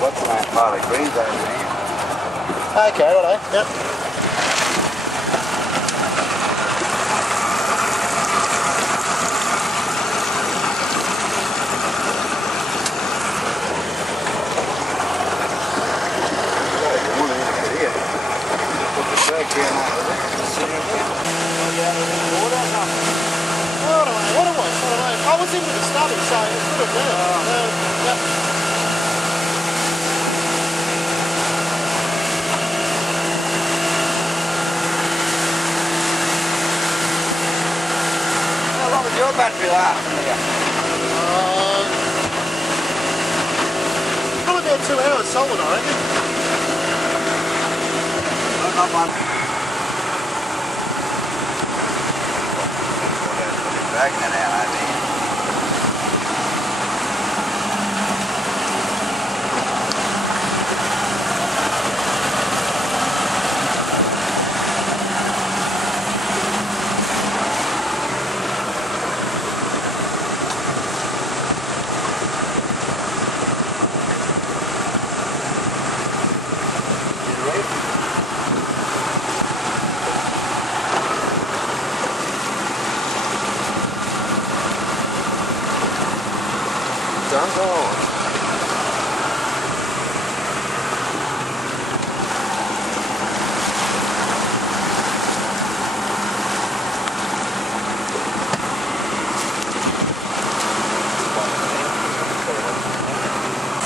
What's the name? Oh, the green's over there. Okay, righto. Yep. I was into the stubby, so it could have been. Yep. Your battery last? Probably about 2 hours solid, I reckon. I've got one. Dragging it out, I think. Done gone.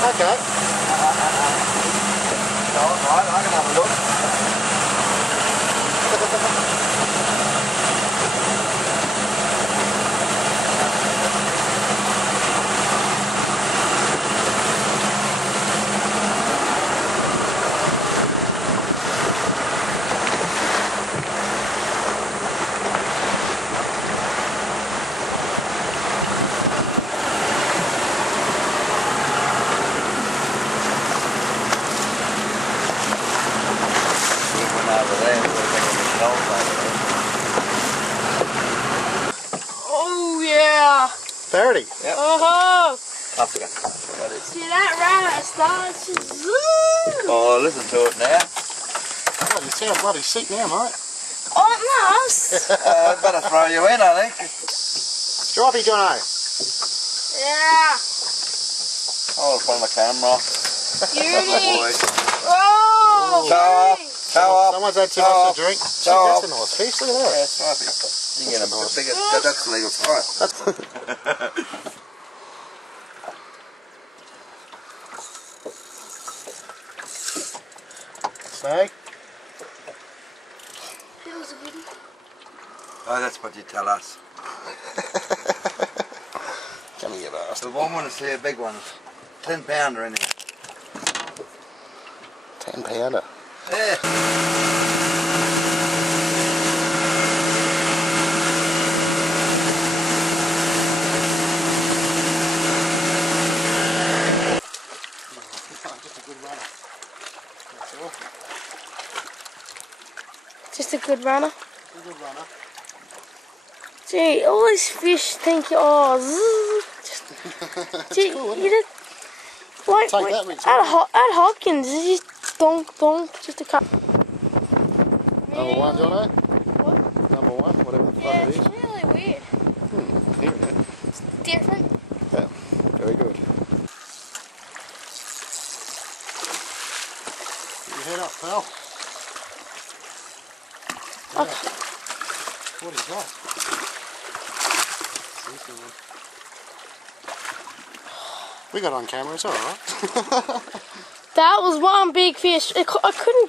Okay. Alright, I can have a look. Oh yeah! 30. Yep. Oh! Africa. See that rabbit starts to zoom! Oh, listen to it now. God, you sound bloody sick now, mate. Almost! I'd better throw you in, I think. Droppy, Jono. Yeah! Hold up on the camera. Beauty! Oh! Show up. Show up. Someone's had too much to drink. Gee, that's a nice fish, look at that. Yeah, stripey. You can get a bigger, that's legal size. Snag? That was a good one. Oh, that's what you tell us. Come here, bastard. The one want to see a big one. 10 pounder in here. 10 pounder. Yeah. Just a good runner. A good runner. Gee, all these fish think you're gee, cool, you just like Take that with you. at Hopkins, it's just donk donk, just a cup. Number one, Jono? What? Number one, whatever the fuck Yeah, it it's is. really weird. Here we go. It's different. Yeah, very good. Get your head up, pal. Yeah. Okay. What is that? We got on camera, it's alright. That was one big fish. I couldn't